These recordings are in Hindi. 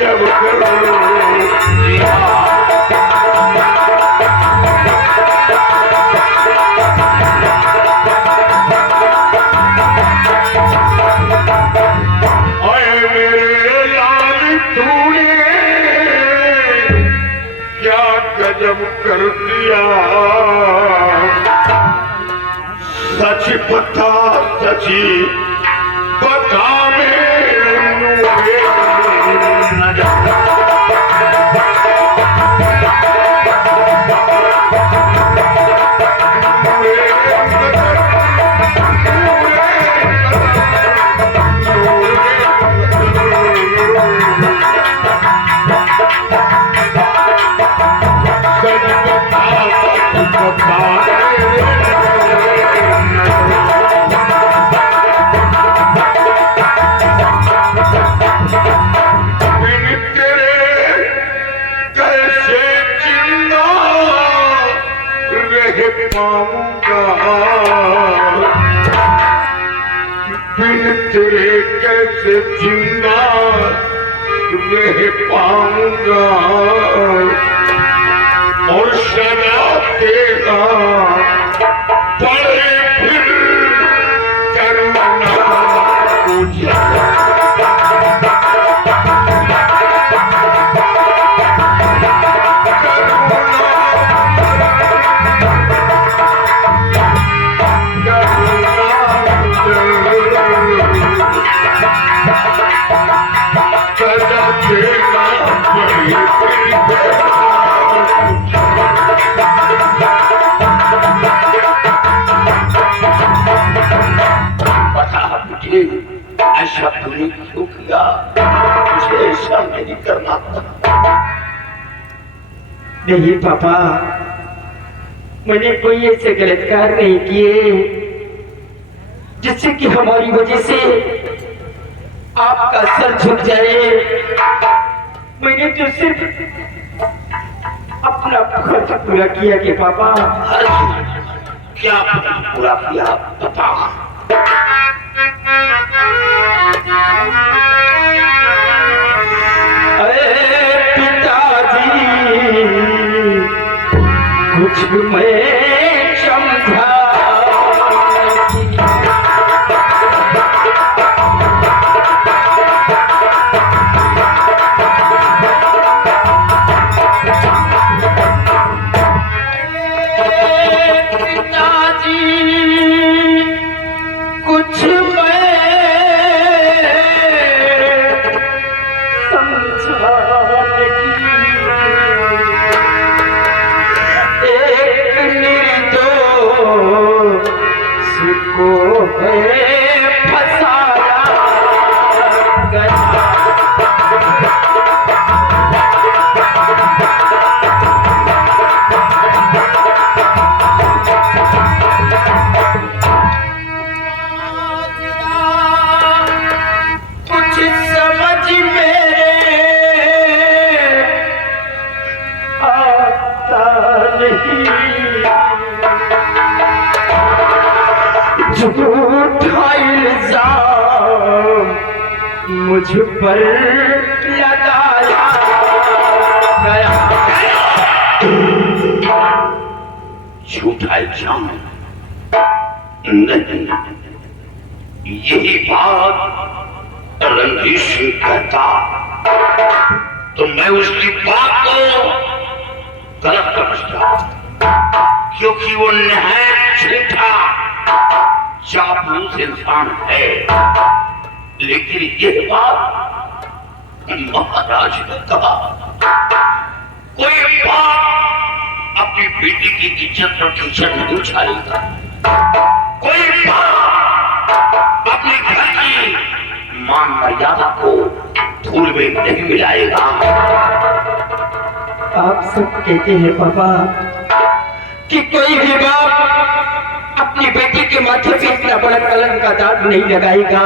गजब दिया। गजब कर दिया। सच बता सची बता मेरे बिन तेरे कैसे जिंदा रह पाऊंगा और शराब तेरा पड़े फिर करना मुझे। ऐसा तूने क्यों किया? मुझे ऐसा नहीं करना था। नहीं पापा, मैंने कोई ऐसे गलत कार्य नहीं किए जिससे कि हमारी वजह से आपका सर झुक जाए। मैंने तो सिर्फ अपना फर्ज पूरा किया कि पापा। क्या पूरा किया बता। अरे पिताजी कुछ मैं समझा। झूठा इल्जाम मुझ पर लगाया गया। झूठा इल्जाम नहीं, यही बात रणजीत सिंह कहता तो मैं उसकी बात को गलत समझता, क्योंकि वो नहायत झूठा चापलूस इंसान है। लेकिन यह बात महाराज ने कहा, कोई बाप अपनी बेटी की इज्जत पर कीचड़ नहीं उछालेगा, कोई बाप अपने घर की मान मर्यादा को धूल में नहीं मिलाएगा। आप सब कहते हैं पापा कि कोई भी बाप अपनी बेटी के माथे पे इतना बड़ा कलंक का दाग नहीं लगाएगा,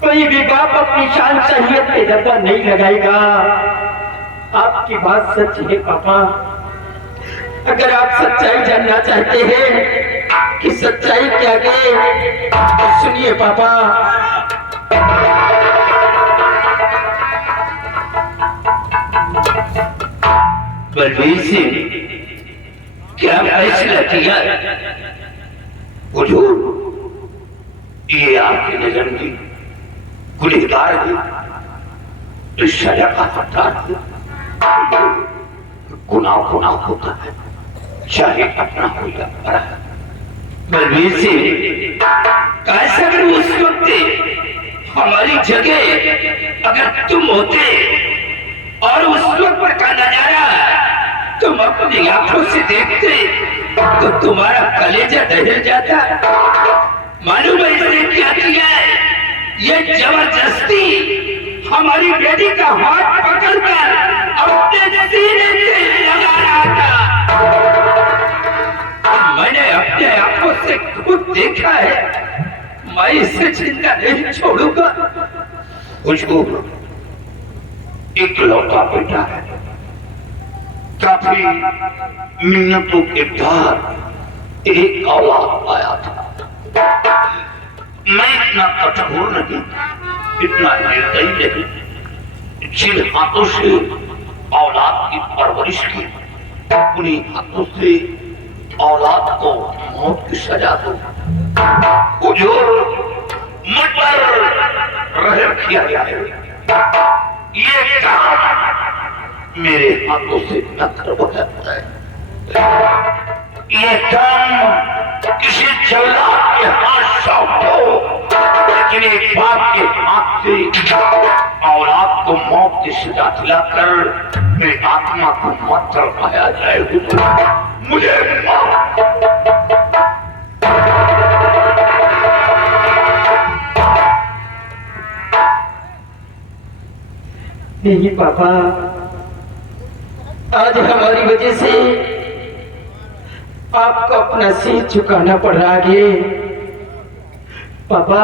कोई भी बाप अपनी शान शहीयत पे धब्बा नहीं लगाएगा। आपकी बात सच है पापा। अगर आप सच्चाई जानना चाहते हैं कि सच्चाई क्या है तो सुनिए पापा। बलबीर सिंह, क्या फैसला किया? हुजूर, ये आपकी नजर में गुनहगार है तो सजा का हकदार है। गुनाह गुनाह होता है, चाहे अपना हो या परा। बलबीर सिंह, कैसे अगर उस वक्त हमारी जगह अगर तुम होते और उस वक्त का नजारा तुम अपनी आंखों से देखते तो तुम्हारा कलेजा दहल जाता। मालूम है इसने क्या किया है? ये जबरदस्ती हमारी बेटी का हाथ पकड़कर अपने सीने से लगा रहा था। मैंने अपने आंखों से खुद देखा है, मैं इसे जिंदा नहीं छोड़ूंगा। उसको एक लौता बेटा है, काफी मिन्नतों के बाद एक औलाद आया था। मैं इतना कठोर नहीं, इतना निर्दयी नहीं। जिन हाथों से औलाद की परवरिश की, उन्हीं हाथों से औलाद को मौत की सजा दो। हुजूर, मुझ पर रहम किया जाए। ये काम मेरे हाथों से न करवाया जाए। ये काम किसी जल्लाद के हाथ सौंप दो, लेकिन एक बाप के हाथ से औलाद को मौत की सजा दिलाकर मेरी आत्मा को मत तड़पाया जाए। मुझे नहीं पापा, आज हमारी वजह से आपको अपना सिर झुकाना पड़ रहा है। पापा,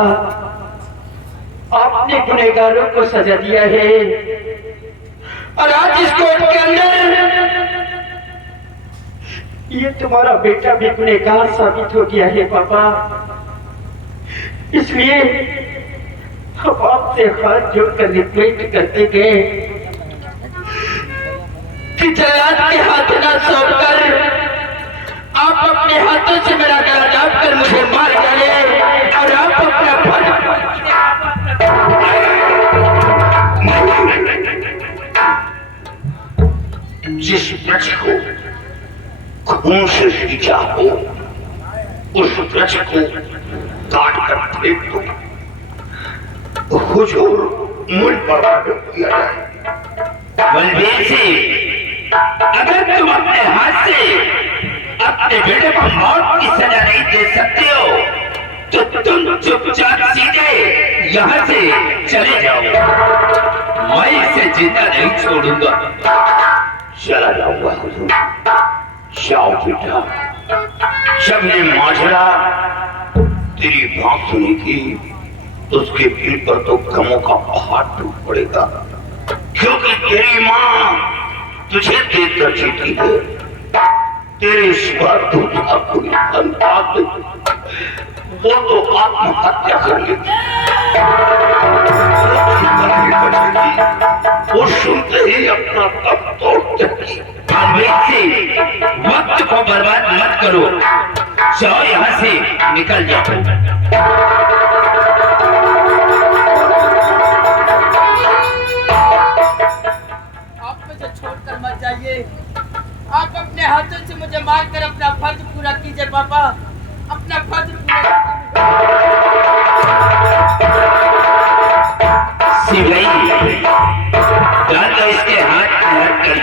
आपने गुनहगारों को सजा दिया है और आज इस कोर्ट के अंदर ये तुम्हारा बेटा भी गुनहगार साबित हो गया है। पापा, इसलिए हम आपसे हाथ जोड़कर रिक्वेस्ट करते गए कि जल्लाद के हाथ ना सौंपकर आप अपने हाथों से मेरा गला दाब कर मुझे मार डाले और आप अपना जिस वृक्ष को खून से सींचा हो उस वृक्ष को काट कर फेंक दो। हुजूर, मुझ पर रहम किया जाए। बलबीर सिंह, अगर तुम अपने हाथ से अपने बेटे को मौत की सजा नहीं दे सकते हो तो तुम चुपचाप सीधे यहाँ से चले जाओ। मैं इसे जिंदा नहीं छोड़ूंगा। चला जाऊंगा हुजूर। जाओ बेटा। जब ये माजरा तेरी बात सुनी थी उसके दिल पर तो गमों का पहाड़ टूट पड़ेगा, क्योंकि तेरी माँ तुझे देखकर जीती है। तेरे सिवा दूसरा कोई संतान वो तो आत्महत्या कर लेगी। वो सुनते ही अपना दम तोड़ देगी। वक्त को बर्बाद मत करो, जाओ यहाँ से निकल जाओ। छोड़कर मत जाइए। आप अपने हाथों से मुझे मारकर अपना फर्ज पूरा कीजिए पापा, अपना फर्ज पूरा इसके हाथ हट कर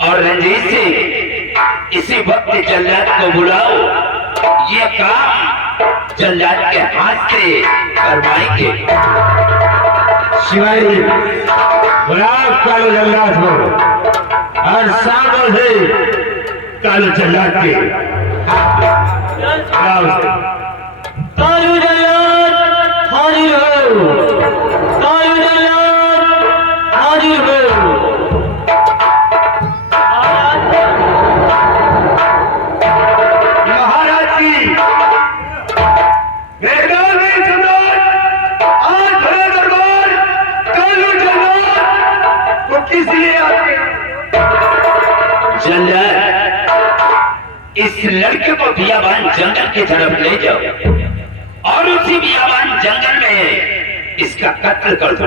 और रंजीत से इसी वक्त जल्लाद को बुलाओ। ये काम जल्लाद के हाथ से करवाएंगे। शिवाजी, कालो जल्लाद हो और सामों से कालो जल्लाद के कालो जल्लाद हाजिर हो, कालो जल्लाद हाजिर हो। महाराज जी, किस लिए आते लड़के को बियाबान जंगल की तरफ ले जाओ और उसी बियाबान जंगल में इसका कत्ल कर दो।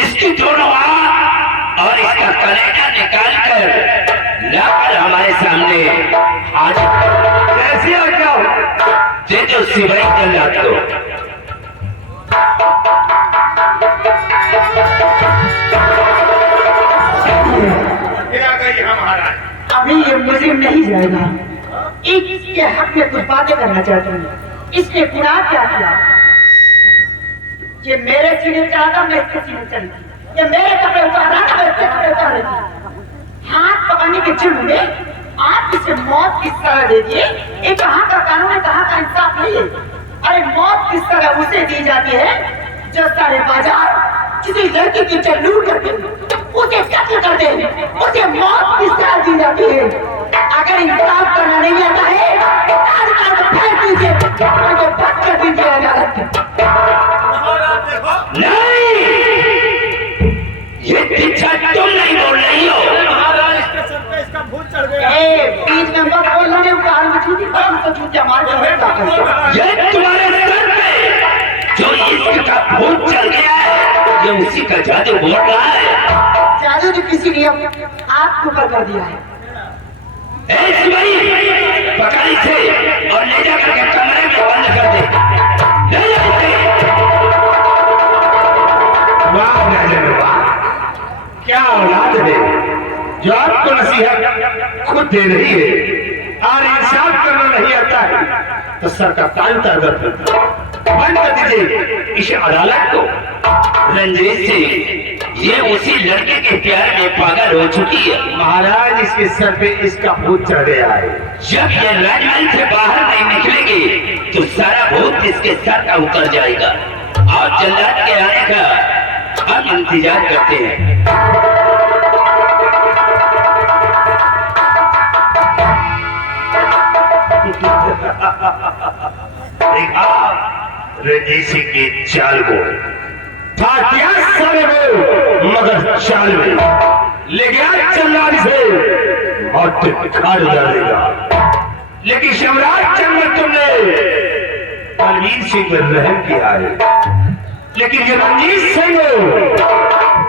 इसकी दोनों आंख और इसका कलेजा निकाल कर लाकर हमारे सामने हाजिर। कैसे आ जाओ? दे दो सिवाई जल्लाद को। अभी ये मुस्लिम नहीं जाएगा। इसके हक में कुछ बातें करना चाहता हूँ। इसने गुनाह क्या किया? ये मेरे सीने चढ़ा, मैं इसके सीने चढ़ी। ये मेरे कपड़े उतारा, मैं इसके कपड़े उतारे थी। हाथ पकड़ने के जुर्म में आप इसे मौत की सजा दे दिए। ये कहाँ का कानून है, कहाँ का इंसाफ नहीं है। अरे मौत की सजा उसे दी जाती है जो सारे बाजार किसी लड़की की लूट करके उसे कत्ल कर दे, उसे मौत की सजा दी जाती है। अगर इंसाफ करना नहीं आता है तो फेंक दीजिए, उनको बंद कर दीजिए अदालत। नहीं, ये शिक्षा तुम नहीं बोल रही हो। इसका भूत चढ़ गया। बीच में मत बोलना, नहीं उतार में छूटी तो छूटे हमारे ये तुम्हारे सर पे जो इसका भूत चढ़ गया है, ये उसी का जादू बोल रहा है। जादू तो किसी ने आपके ऊपर कर दिया है। पकड़ इसे और ले जा करके कमरे में बंद कर दे। ले जा इसे। वाह राजन वाह, क्या औलाद है जो आपको नसीहत खुद दे रही है और इंसाफ करना नहीं आता है तो सर का तान दर्द बंद कर दीजिए इस अदालत को। रंजीत सिंह, ये उसी लड़के के प्यार में पागल हो चुकी है। महाराज, इसके सर पे इसका भूत चढ़ गया है। जब ये राजमहल से बाहर नहीं निकलेगी तो सारा भूत इसके सर का उतर जाएगा। और जल्लाद के आने का हम इंतजार करते हैं। देखा रंजीत सिंह की चाल को, फाटिया सारे में मगर चाल में ले गया जल्लाद से मौत खाड़ उड़ा देगा। लेकिन शिवराज चंद में तुमने बलवीर सिंह पर रहम किया है, लेकिन ये रंजीत सिंह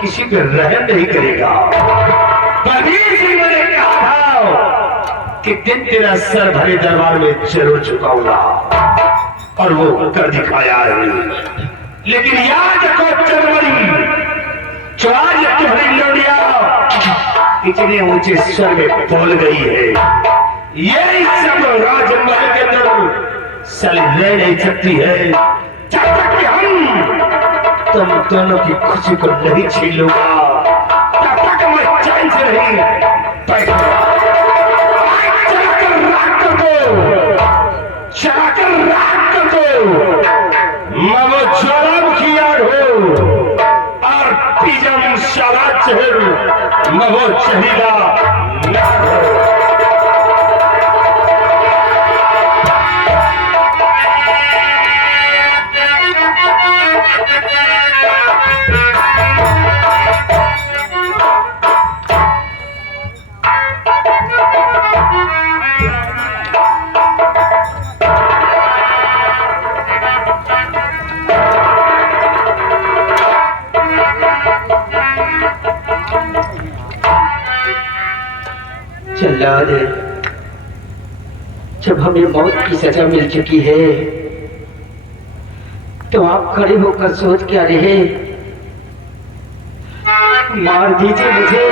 किसी पर रहम नहीं करेगा। बलवीर सिंह ने कहा था कि दिन तेरा सर भरे दरबार में जरूर झुकाऊंगा और वो कर दिखाया है। लेकिन याद रखो चरमरी, जो आज तुम्हारी लोडिया इतने ऊंचे स्वर में बोल गई है, यही सब राजमहल के अंदर साली रह नहीं सकती है जब तक कि हम तुम दोनों की खुशी को नहीं छीन लूंगा, तब तक मैं चैन से नहीं बैठूंगा। चलाकर रात कर दो, ममो ज्वालामुखी आग हो और पीजम शाला चहर ममो चहीदा नाग हो। जल्लाद, जब हमें मौत की सजा मिल चुकी है तो आप खड़े होकर सोच क्या रहे? मार दीजिए मुझे,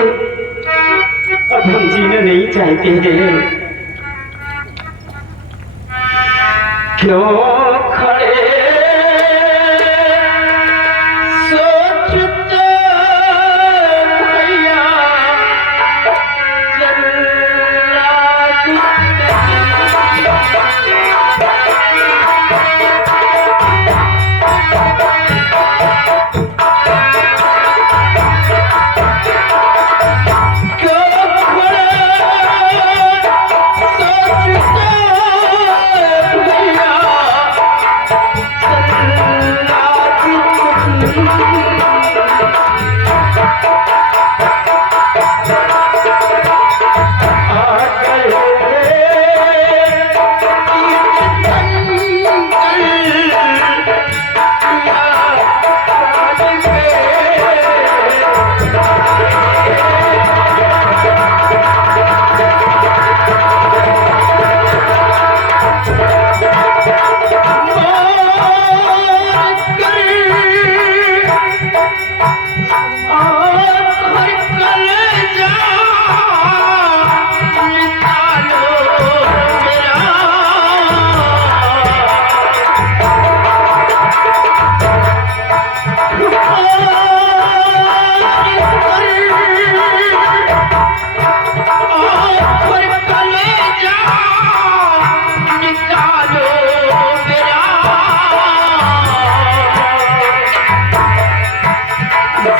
अब हम जीना नहीं चाहते हैं। क्यों खड़े सोचते भैया,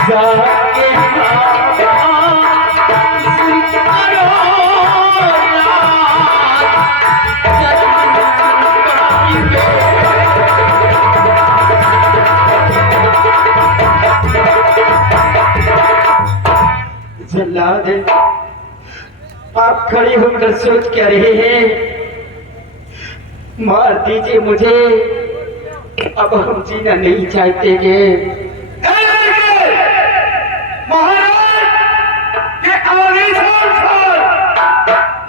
जाके जल्लाद, आप खड़े होकर सोच क्या रहे हैं? मार दीजिए मुझे, अब हम जीना नहीं चाहते गे। महाराज के आलिशान साल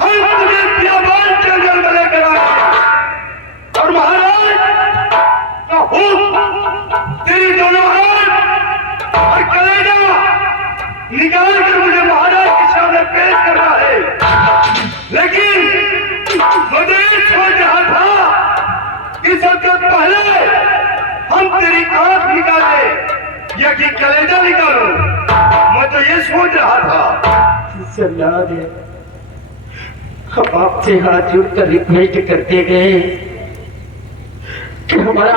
हम तुम्हें बियाबान जंगल में लेकर आए और महाराज का हुक्म तेरी दोनों हाथ और कलेजा निकाल कर मुझे महाराज के सामने पेश करना है। लेकिन मुझे सोच रहा था कि सबसे पहले हम तेरी आंख निकाले या कि कलेजा निकालूं। मैं तो ये सोच रहा था। जल्लाद, हम आपसे हाथ जोड़कर रिक्वेस्ट करते गए कि हमारा